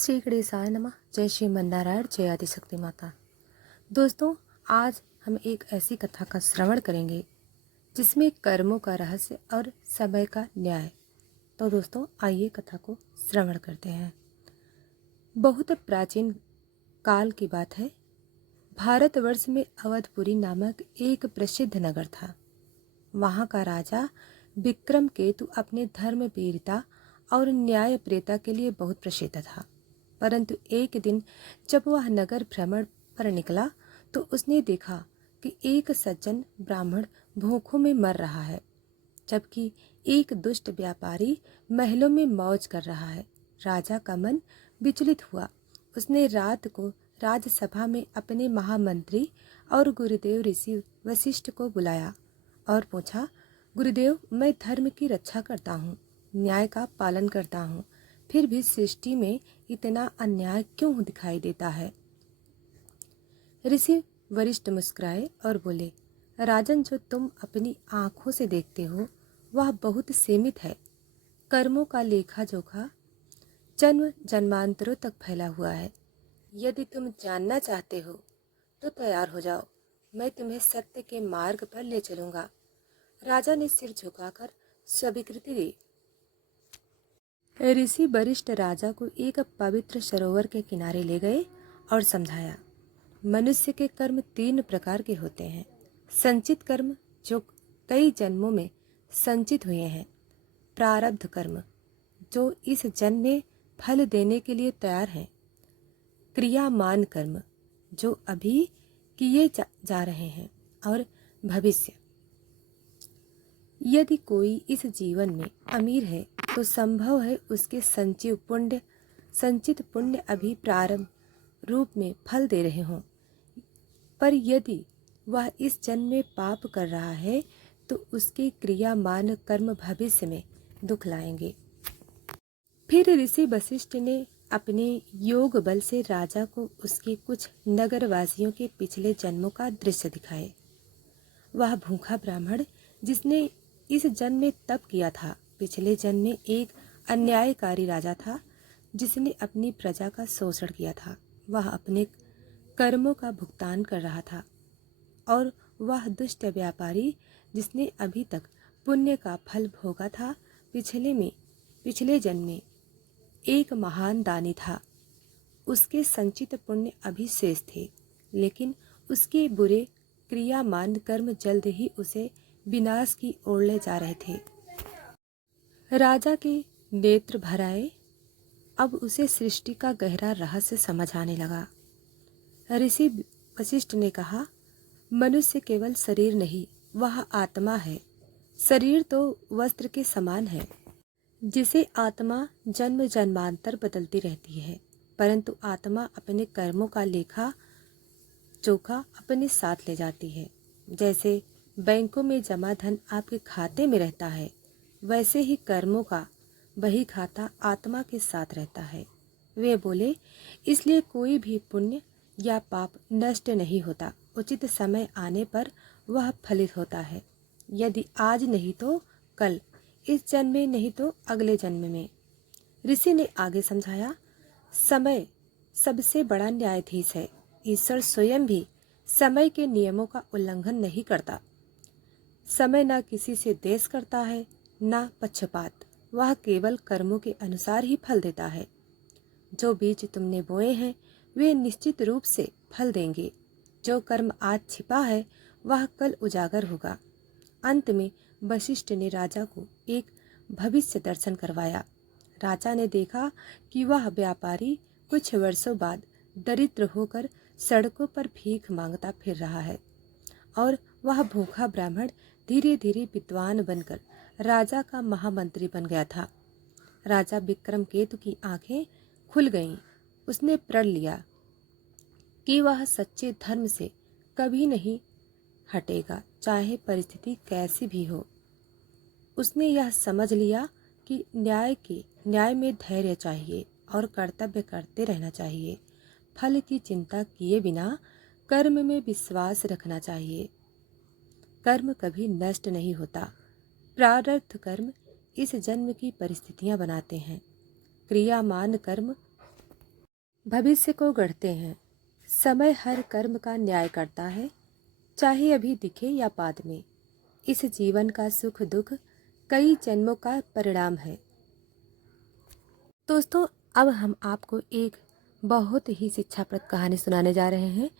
श्री गणेशाय नमः। जय श्रीमन नारायण, जय आदिशक्ति माता। दोस्तों, आज हम एक ऐसी कथा का श्रवण करेंगे जिसमें कर्मों का रहस्य और समय का न्याय। तो दोस्तों, आइए कथा को श्रवण करते हैं। बहुत प्राचीन काल की बात है। भारतवर्ष में अवधपुरी नामक एक प्रसिद्ध नगर था। वहाँ का राजा विक्रम केतु अपने धर्मवीरता और न्यायप्रियता के लिए बहुत प्रसिद्ध था। परंतु एक दिन जब वह नगर भ्रमण पर निकला तो उसने देखा कि एक सज्जन ब्राह्मण भूखों में मर रहा है, जबकि एक दुष्ट व्यापारी महलों में मौज कर रहा है। राजा का मन विचलित हुआ। उसने रात को राजसभा में अपने महामंत्री और गुरुदेव ऋषि वशिष्ठ को बुलाया और पूछा, गुरुदेव, मैं धर्म की रक्षा करता हूँ, न्याय का पालन करता हूँ, फिर भी सृष्टि में इतना अन्याय क्यों दिखाई देता है? ऋषि वरिष्ठ मुस्कुराए और बोले, राजन, जो तुम अपनी आंखों से देखते हो वह बहुत सीमित है। कर्मों का लेखा जोखा जन्म जन्मांतरों तक फैला हुआ है। यदि तुम जानना चाहते हो तो तैयार हो जाओ, मैं तुम्हें सत्य के मार्ग पर ले चलूंगा। राजा ने सिर झुकाकर स्वीकृति दी। ऋषि वरिष्ठ राजा को एक पवित्र सरोवर के किनारे ले गए और समझाया, मनुष्य के कर्म 3 प्रकार के होते हैं। संचित कर्म, जो कई जन्मों में संचित हुए हैं। प्रारब्ध कर्म, जो इस जन्म में फल देने के लिए तैयार हैं। क्रियामान कर्म, जो अभी किए जा रहे हैं। और भविष्य। यदि कोई इस जीवन में अमीर है तो संभव है उसके संचित पुण्य अभी प्रारंभ रूप में फल दे रहे हों, पर यदि वह इस जन्म में पाप कर रहा है तो उसके क्रियामान कर्म भविष्य में दुख लाएंगे। फिर ऋषि वशिष्ठ ने अपने योग बल से राजा को उसके कुछ नगरवासियों के पिछले जन्मों का दृश्य दिखाए। वह भूखा ब्राह्मण जिसने इस जन्म में तप किया था, पिछले जन्म में एक अन्यायकारी राजा था जिसने अपनी प्रजा का शोषण किया था। वह अपने कर्मों का भुगतान कर रहा था। और वह दुष्ट व्यापारी जिसने अभी तक पुण्य का फल भोगा था, पिछले जन्म में एक महान दानी था। उसके संचित पुण्य अभी शेष थे, लेकिन उसके बुरे क्रियामान कर्म जल्द ही उसे विनाश की ओर ले जा रहे थे। राजा के नेत्र भर आए। अब उसे सृष्टि का गहरा रहस्य समझ आने लगा। ऋषि वशिष्ठ ने कहा, मनुष्य केवल शरीर नहीं, वह आत्मा है। शरीर तो वस्त्र के समान है, जिसे आत्मा जन्म जन्मांतर बदलती रहती है, परंतु आत्मा अपने कर्मों का लेखा जोखा अपने साथ ले जाती है। जैसे बैंकों में जमा धन आपके खाते में रहता है, वैसे ही कर्मों का वही खाता आत्मा के साथ रहता है। वे बोले, इसलिए कोई भी पुण्य या पाप नष्ट नहीं होता, उचित समय आने पर वह फलित होता है। यदि आज नहीं तो कल, इस जन्म में नहीं तो अगले जन्म में। ऋषि ने आगे समझाया, समय सबसे बड़ा न्यायाधीश है। ईश्वर स्वयं भी समय के नियमों का उल्लंघन नहीं करता। समय न किसी से द्वेष करता है, न पक्षपात। वह केवल कर्मों के अनुसार ही फल देता है। जो बीज तुमने बोए हैं वे निश्चित रूप से फल देंगे। जो कर्म आज छिपा है वह कल उजागर होगा। अंत में वशिष्ठ ने राजा को एक भविष्य दर्शन करवाया। राजा ने देखा कि वह व्यापारी कुछ वर्षों बाद दरिद्र होकर सड़कों पर भीख मांगता फिर रहा है, और वह भूखा ब्राह्मण धीरे धीरे विद्वान बनकर राजा का महामंत्री बन गया था। राजा विक्रम केतु की आंखें खुल गईं। उसने प्रण लिया कि वह सच्चे धर्म से कभी नहीं हटेगा, चाहे परिस्थिति कैसी भी हो। उसने यह समझ लिया कि न्याय में धैर्य चाहिए और कर्तव्य करते रहना चाहिए। फल की चिंता किए बिना कर्म में विश्वास रखना चाहिए। कर्म कभी नष्ट नहीं होता। प्रारब्ध कर्म इस जन्म की परिस्थितियां बनाते हैं। क्रियामान कर्म भविष्य को गढ़ते हैं। समय हर कर्म का न्याय करता है, चाहे अभी दिखे या बाद में। इस जीवन का सुख दुख कई जन्मों का परिणाम है। दोस्तों, अब हम आपको एक बहुत ही शिक्षाप्रद कहानी सुनाने जा रहे हैं,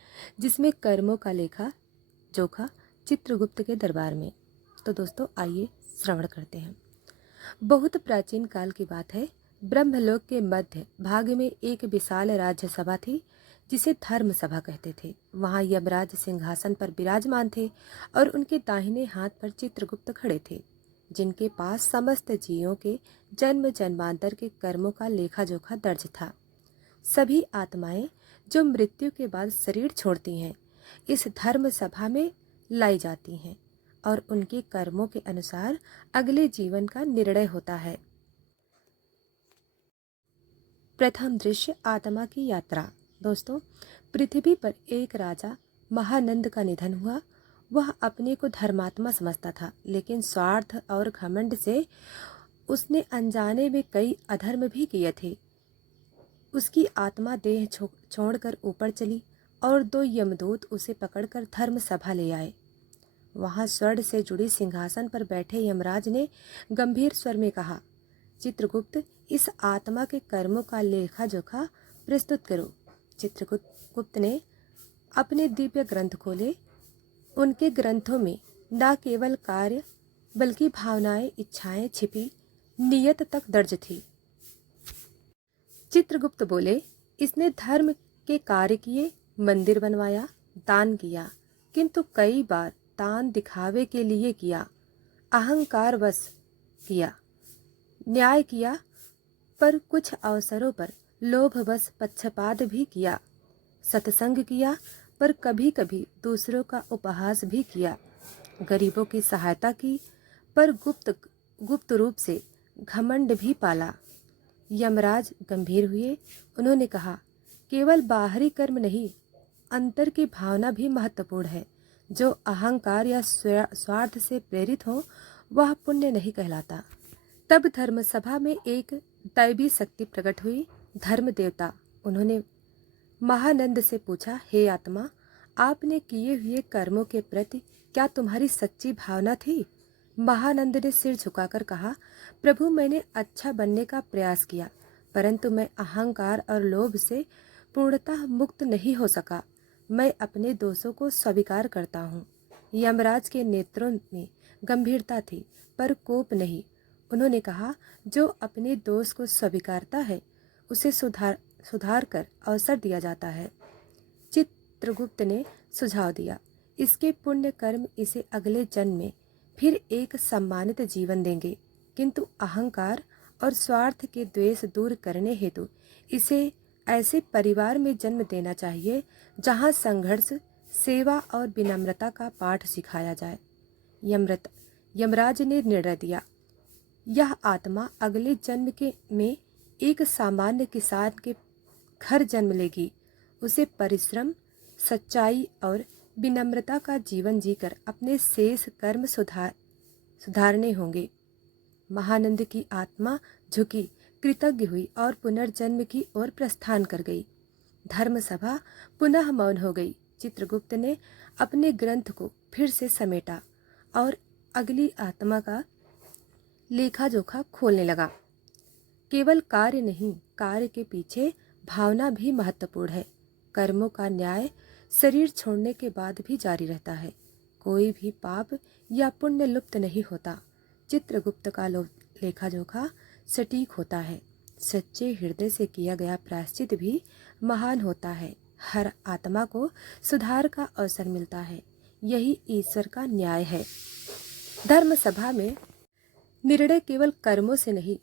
जिसमें कर्मों का लेखा जोखा चित्रगुप्त के दरबार में। तो दोस्तों, आइए श्रवण करते हैं। बहुत प्राचीन काल की बात है। ब्रह्मलोक के मध्य भाग में एक विशाल राज्यसभा थी, जिसे धर्म सभा कहते थे। वहाँ यमराज सिंहासन पर विराजमान थे और उनके दाहिने हाथ पर चित्रगुप्त खड़े थे, जिनके पास समस्त जीवों के जन्म जन्मांतर के कर्मों का लेखा जोखा दर्ज था। सभी आत्माएं जो मृत्यु के बाद शरीर छोड़ती हैं, इस धर्म सभा में लाई जाती हैं और उनके कर्मों के अनुसार अगले जीवन का निर्णय होता है। प्रथम दृश्य, आत्मा की यात्रा। दोस्तों, पृथ्वी पर एक राजा महानंद का निधन हुआ। वह अपने को धर्मात्मा समझता था, लेकिन स्वार्थ और घमंड से उसने अनजाने में कई अधर्म भी किए थे। उसकी आत्मा देह छोड़कर ऊपर चली और दो यमदूत उसे पकड़कर धर्म सभा ले आए। वहां स्वर्ण से जुड़ी सिंहासन पर बैठे यमराज ने गंभीर स्वर में कहा, चित्रगुप्त, इस आत्मा के कर्मों का लेखा जोखा प्रस्तुत करो। चित्रगुप्त ने अपने दिव्य ग्रंथ खोले। उनके ग्रंथों में न केवल कार्य बल्कि भावनाएं, इच्छाएं छिपी नियत तक दर्ज थी। चित्रगुप्त बोले, इसने धर्म के कार्य किए, मंदिर बनवाया, दान किया, किंतु कई बार दान दिखावे के लिए किया, अहंकार वश किया। न्याय किया, पर कुछ अवसरों पर लोभवश पक्षपात भी किया। सत्संग किया, पर कभी कभी दूसरों का उपहास भी किया। गरीबों की सहायता की, पर गुप्त रूप से घमंड भी पाला। यमराज गंभीर हुए। उन्होंने कहा, केवल बाहरी कर्म नहीं, अंतर की भावना भी महत्वपूर्ण है। जो अहंकार या स्वार्थ से प्रेरित हो, वह पुण्य नहीं कहलाता। तब धर्मसभा में एक दैवी शक्ति प्रकट हुई, धर्म देवता। उन्होंने महानंद से पूछा, हे आत्मा, आपने किए हुए कर्मों के प्रति क्या तुम्हारी सच्ची भावना थी? महानंद ने सिर झुकाकर कहा, प्रभु, मैंने अच्छा बनने का प्रयास किया, परंतु मैं अहंकार और लोभ से पूर्णतः मुक्त नहीं हो सका। मैं अपने दोषों को स्वीकार करता हूँ। यमराज के नेत्रों में गंभीरता थी, पर कोप नहीं। उन्होंने कहा, जो अपने दोष को स्वीकारता है, उसे सुधार कर अवसर दिया जाता है। चित्रगुप्त ने सुझाव दिया, इसके पुण्य कर्म इसे अगले जन्म में फिर एक सम्मानित जीवन देंगे, किंतु अहंकार और स्वार्थ के द्वेष दूर करने हेतु इसे ऐसे परिवार में जन्म देना चाहिए जहां संघर्ष, सेवा और विनम्रता का पाठ सिखाया जाए। यमराज ने निर्णय दिया, यह आत्मा अगले जन्म में एक सामान्य किसान के घर जन्म लेगी। उसे परिश्रम, सच्चाई और विनम्रता का जीवन जीकर अपने शेष कर्म सुधारने होंगे। महानंद की आत्मा झुकी, कृतज्ञ हुई और पुनर्जन्म की ओर प्रस्थान कर गई। धर्मसभा पुनः मौन हो गई। चित्रगुप्त ने अपने ग्रंथ को फिर से समेटा और अगली आत्मा का लेखा जोखा खोलने लगा। केवल कार्य नहीं, कार्य के पीछे भावना भी महत्वपूर्ण है। कर्मों का न्याय शरीर छोड़ने के बाद भी जारी रहता है। कोई भी पाप या पुण्य लुप्त नहीं होता। चित्रगुप्त का लेखा जोखा सटीक होता है। सच्चे हृदय से किया गया प्रायश्चित भी महान होता है। हर आत्मा को सुधार का अवसर मिलता है। यही ईश्वर का न्याय है। धर्म सभा में निर्णय केवल कर्मों से नहीं,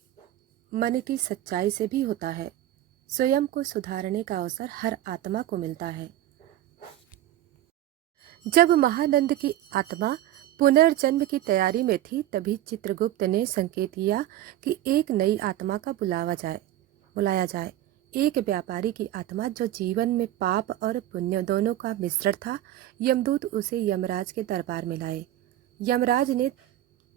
मन की सच्चाई से भी होता है। स्वयं को सुधारने का अवसर हर आत्मा को मिलता है। जब महानंद की आत्मा पुनर्जन्म की तैयारी में थी, तभी चित्रगुप्त ने संकेत किया कि एक नई आत्मा का बुलाया जाए। एक व्यापारी की आत्मा जो जीवन में पाप और पुण्य दोनों का मिश्रण था। यमदूत उसे यमराज के दरबार में लाए। यमराज ने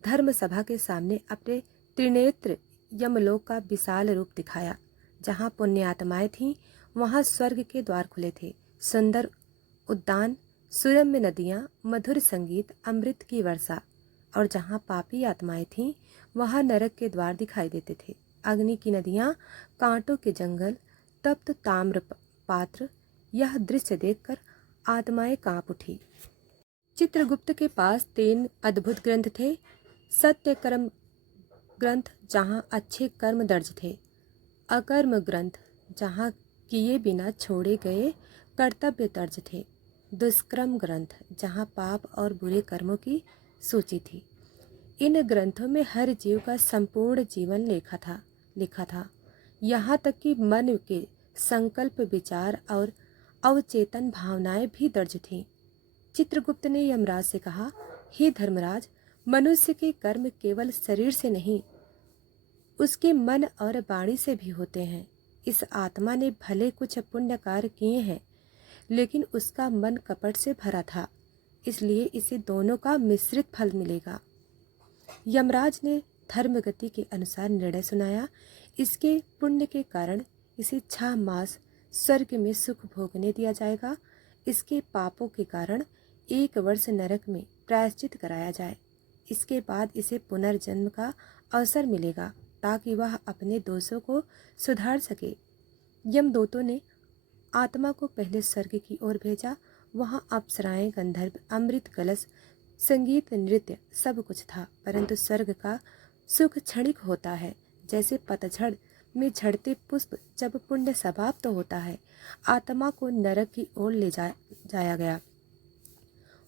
धर्म सभा के सामने अपने त्रिनेत्र यमलोक का विशाल रूप दिखाया। जहाँ पुण्य आत्माएं थीं, वहाँ स्वर्ग के द्वार खुले थे। सुंदर उद्यान, सुरम्य नदियाँ, मधुर संगीत, अमृत की वर्षा। और जहाँ पापी आत्माएं थीं वहाँ नरक के द्वार दिखाई देते थे। अग्नि की नदियाँ, कांटों के जंगल, तप्त ताम्र पात्र। यह दृश्य देखकर आत्माएं कांप उठी। चित्रगुप्त के पास 3 अद्भुत ग्रंथ थे। सत्य कर्म ग्रंथ, जहाँ अच्छे कर्म दर्ज थे। अकर्म ग्रंथ, जहाँ किए बिना छोड़े गए कर्तव्य दर्ज थे। दुष्कर्म ग्रंथ, जहाँ पाप और बुरे कर्मों की सूची थी। इन ग्रंथों में हर जीव का संपूर्ण जीवन लिखा था। यहाँ तक कि मन के संकल्प, विचार और अवचेतन भावनाएं भी दर्ज थीं। चित्रगुप्त ने यमराज से कहा, हे धर्मराज, मनुष्य के कर्म केवल शरीर से नहीं, उसके मन और वाणी से भी होते हैं। इस आत्मा ने भले कुछ पुण्य कार्य किए हैं, लेकिन उसका मन कपट से भरा था, इसलिए इसे दोनों का मिश्रित फल मिलेगा। यमराज ने धर्मगति के अनुसार निर्णय सुनाया। इसके पुण्य के कारण इसे 6 मास स्वर्ग में सुख भोगने दिया जाएगा। इसके पापों के कारण 1 वर्ष नरक में प्रायश्चित कराया जाए। इसके बाद इसे पुनर्जन्म का अवसर मिलेगा ताकि वह अपने दोषों को सुधार सके। यमदूतों ने आत्मा को पहले स्वर्ग की ओर भेजा। वहाँ अप्सराएं, गंधर्व, अमृत कलश, संगीत, नृत्य सब कुछ था। परंतु स्वर्ग का सुख क्षणिक होता है, जैसे पतझड़ में झड़ते पुष्प। जब पुण्य समाप्त होता है, आत्मा को नरक की ओर ले जाया गया।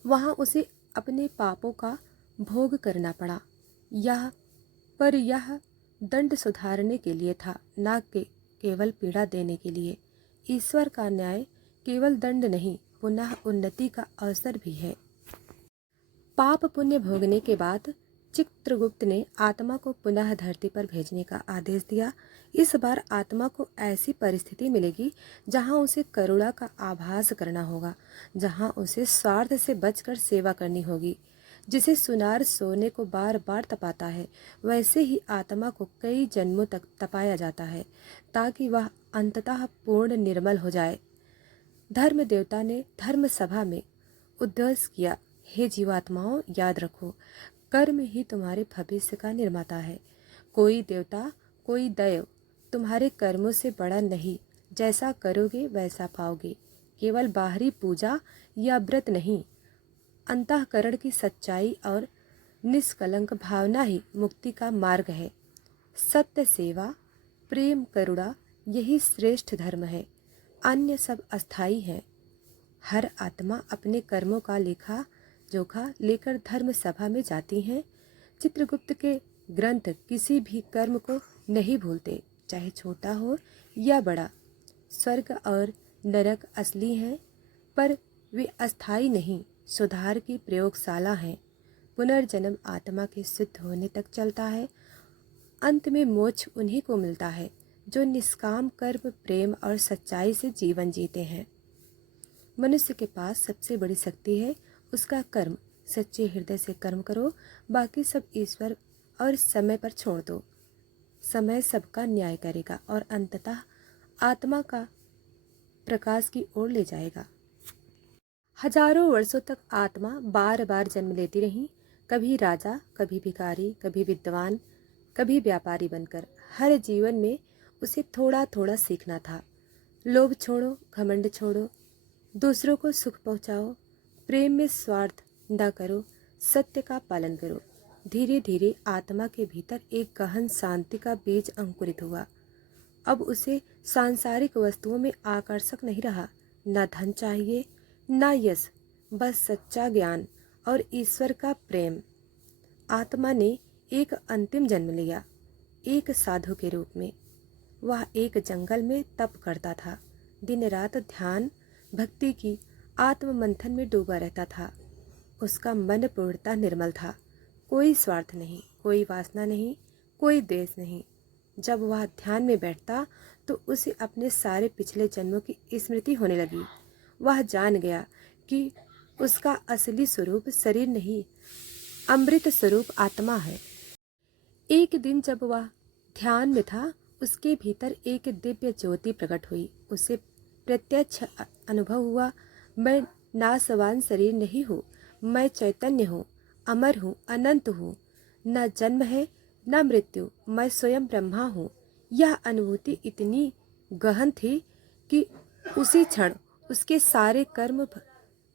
वहाँ उसे अपने पापों का भोग करना पड़ा। यह दंड सुधारने के लिए था, न कि केवल पीड़ा देने के लिए। ईश्वर का न्याय केवल दंड नहीं, पुनः उन्नति का अवसर भी है। पाप पुण्य भोगने के बाद चित्रगुप्त ने आत्मा को पुनः धरती पर भेजने का आदेश दिया। इस बार आत्मा को ऐसी परिस्थिति मिलेगी जहां उसे करुणा का आभास करना होगा, जहां उसे स्वार्थ से बचकर सेवा करनी होगी। जिसे सुनार सोने को बार बार तपाता है, वैसे ही आत्मा को कई जन्मों तक तपाया जाता है ताकि वह अंततः पूर्ण निर्मल हो जाए। धर्म देवता ने धर्म सभा में उद्घोष किया, हे जीवात्माओं, याद रखो, कर्म ही तुम्हारे भविष्य का निर्माता है। कोई देवता, कोई दैव तुम्हारे कर्मों से बड़ा नहीं। जैसा करोगे वैसा पाओगे। केवल बाहरी पूजा या व्रत नहीं, अंतःकरण की सच्चाई और निष्कलंक भावना ही मुक्ति का मार्ग है। सत्य, सेवा, प्रेम, करुणा, यही श्रेष्ठ धर्म है। अन्य सब अस्थाई हैं। हर आत्मा अपने कर्मों का लेखा जोखा लेकर धर्म सभा में जाती हैं। चित्रगुप्त के ग्रंथ किसी भी कर्म को नहीं भूलते, चाहे छोटा हो या बड़ा। स्वर्ग और नरक असली हैं, पर वे अस्थाई नहीं, सुधार की प्रयोगशाला हैं। पुनर्जन्म आत्मा के शुद्ध होने तक चलता है। अंत में मोक्ष उन्हीं को मिलता है जो निष्काम कर्म, प्रेम और सच्चाई से जीवन जीते हैं। मनुष्य के पास सबसे बड़ी शक्ति है उसका कर्म। सच्चे हृदय से कर्म करो, बाकी सब ईश्वर और समय पर छोड़ दो। समय सबका न्याय करेगा और अंततः आत्मा का प्रकाश की ओर ले जाएगा। हजारों वर्षों तक आत्मा बार बार जन्म लेती रही, कभी राजा, कभी भिखारी, कभी विद्वान, कभी व्यापारी बनकर। हर जीवन में उसे थोड़ा थोड़ा सीखना था। लोभ छोड़ो, घमंड छोड़ो, दूसरों को सुख पहुंचाओ, प्रेम में स्वार्थ न करो, सत्य का पालन करो। धीरे धीरे आत्मा के भीतर एक गहन शांति का बीज अंकुरित हुआ। अब उसे सांसारिक वस्तुओं में आकर्षक नहीं रहा। न धन चाहिए, न यश, बस सच्चा ज्ञान और ईश्वर का प्रेम। आत्मा ने एक अंतिम जन्म लिया, एक साधु के रूप में। वह एक जंगल में तप करता था, दिन रात ध्यान भक्ति की आत्म मंथन में डूबा रहता था। उसका मन पूर्णतः निर्मल था, कोई स्वार्थ नहीं, कोई वासना नहीं, कोई द्वेष नहीं। जब वह ध्यान में बैठता तो उसे अपने सारे पिछले जन्मों की स्मृति होने लगी। वह जान गया कि उसका असली स्वरूप शरीर नहीं, अमृत स्वरूप आत्मा है। एक दिन जब वह ध्यान में था, उसके भीतर एक दिव्य ज्योति प्रकट हुई। उसे प्रत्यक्ष अनुभव हुआ। मैं नाशवान शरीर नहीं हूँ, मैं चैतन्य हूँ, अमर हूँ, अनंत हूँ, न जन्म है न मृत्यु, मैं स्वयं ब्रह्मा हूँ। यह अनुभूति इतनी गहन थी कि उसी क्षण उसके सारे कर्म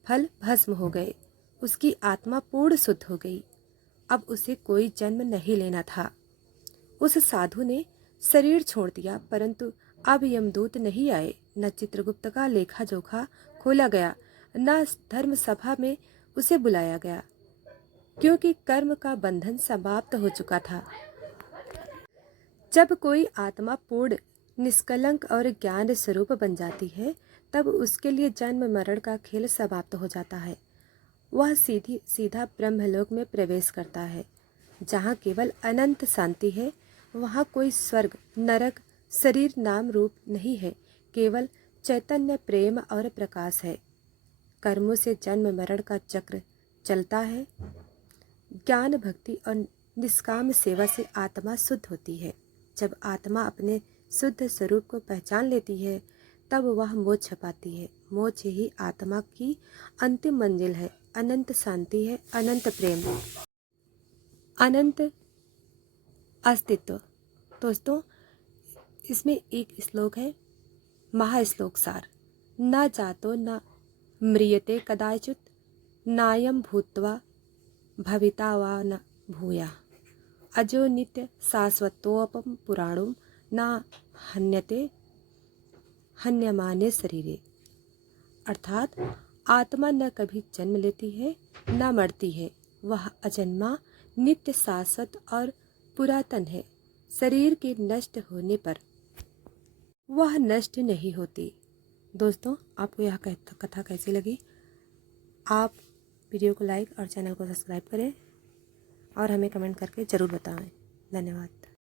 फल भस्म हो गए। उसकी आत्मा पूर्ण शुद्ध हो गई। अब उसे कोई जन्म नहीं लेना था। उस साधु ने शरीर छोड़ दिया, परंतु अब यमदूत नहीं आए, न चित्रगुप्त का लेखा जोखा खोला गया, न धर्म सभा में उसे बुलाया गया, क्योंकि कर्म का बंधन समाप्त हो चुका था। जब कोई आत्मा पूर्ण, निष्कलंक और ज्ञान स्वरूप बन जाती है, तब उसके लिए जन्म मरण का खेल समाप्त हो जाता है। वह सीधा ब्रह्मलोक में प्रवेश करता है, जहाँ केवल अनंत शांति है। वहाँ कोई स्वर्ग नरक शरीर नाम रूप नहीं है, केवल चैतन्य प्रेम और प्रकाश है। कर्मों से जन्म मरण का चक्र चलता है। ज्ञान भक्ति और निष्काम सेवा से आत्मा शुद्ध होती है। जब आत्मा अपने शुद्ध स्वरूप को पहचान लेती है, तब वह मोक्ष पाती है। मोक्ष ही आत्मा की अंतिम मंजिल है। अनंत शांति है, अनंत प्रेम, अनंत अस्तित्व। दोस्तों, इसमें एक श्लोक है, महाश्लोक सार। न जातो न म्रियते कदाचित्, नायं भूत्वा भविता वा न भूया, अजो नित्य शाश्वतोपम पुराणुम न हन्यते हन्यमाने शरीरे। अर्थात आत्मा न कभी जन्म लेती है न मरती है। वह अजन्मा, नित्य, शाश्वत और पुरातन है। शरीर के नष्ट होने पर वह नष्ट नहीं होती। दोस्तों, आपको यह कथा कैसी लगी? आप वीडियो को लाइक और चैनल को सब्सक्राइब करें और हमें कमेंट करके ज़रूर बताएं। धन्यवाद।